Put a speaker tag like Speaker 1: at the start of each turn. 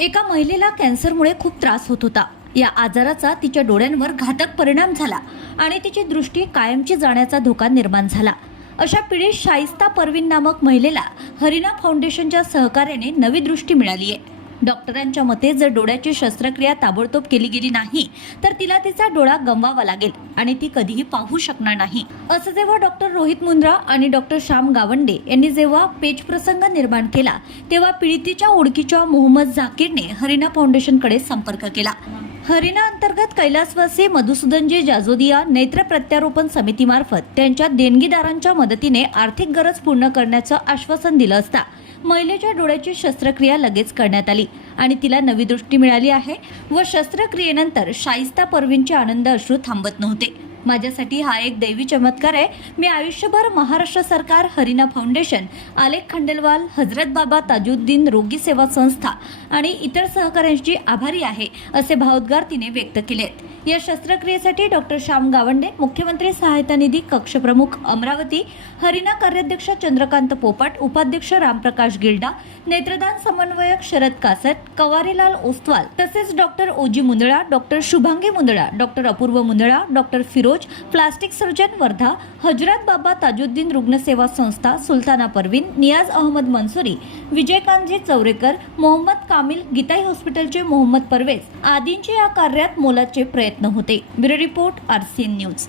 Speaker 1: एका महिलेला कॅन्सरमुळे खूप त्रास होत होता. या आजाराचा तिच्या डोळ्यांवर घातक परिणाम झाला आणि तिची दृष्टी कायमची जाण्याचा धोका निर्माण झाला. अशा पीडित शाइस्ता परवीन नामक महिलेला हरिना फाउंडेशनच्या सहकार्याने नवी दृष्टी मिळाली आहे डॉक्टरांच्या मते जर डोळ्याची शस्त्रक्रिया ताबडतोब केली गेली नाही तर तिला तिचा डोळा गमवावा लागेल आणि ती कधीही पाहू शकणार नाही. असं जेव्हा डॉक्टर रोहित मुंद्रा आणि डॉक्टर श्याम गावंडे यांनी जेव्हा पेच प्रसंग निर्माण केला तेव्हा पीडितीच्या ओळखीच्या मोहम्मद झाकीरने हरिणा फाउंडेशनकडे संपर्क केला. हरिणा अंतर्गत कैलासवासी मधुसूदनजी जाजोदिया नेत्र प्रत्यारोपण समितीमार्फत त्यांच्या देणगीदारांच्या मदतीने आर्थिक गरज पूर्ण करण्याचं आश्वासन दिलं असता महिलेच्या डोळ्याची शस्त्रक्रिया लगेच करण्यात आली आणि तिला नवी दृष्टी मिळाली आहे व शस्त्रक्रियेनंतर शाइस्ता परवीनचे आनंद अश्रू थांबत नव्हते. माझ्यासाठी हा एक दैवी चमत्कार आहे. मी आयुष्यभर महाराष्ट्र सरकार हरिना फाउंडेशन आलेख खंडेलवाल हजरत बाबा ताजुद्दीन रोगी सेवा संस्था आणि इतर सहकाऱ्यांची आभारी आहे असे भावोद्गार तिने व्यक्त केले या शस्त्रक्रियेसाठी डॉक्टर श्याम गावंडे मुख्यमंत्री सहायता निधी कक्षप्रमुख अमरावती हरिना कार्याध्यक्ष चंद्रकांत पोपट उपाध्यक्ष रामप्रकाश गिल्डा नेत्रदान समन्वयक शरद कासट कवारीलाल ओस्तवाल तसेच doctor O G Mundada doctor Shubhangi Mundada doctor Apurva Mundada doctor Firoz plastic surgeon Wardha Hazrat Baba Tajuddin रुग्णसेवा संस्था सुलताना परवीन नियाज अहमद मनसुरी विजयकांतजी चौरेकर मोहम्मद कामिल गीताई हॉस्पिटलचे मोहम्मद परवेज आदींचे या कार्यात मोलाचे प्रयत्न होते. Bureau report RCN news.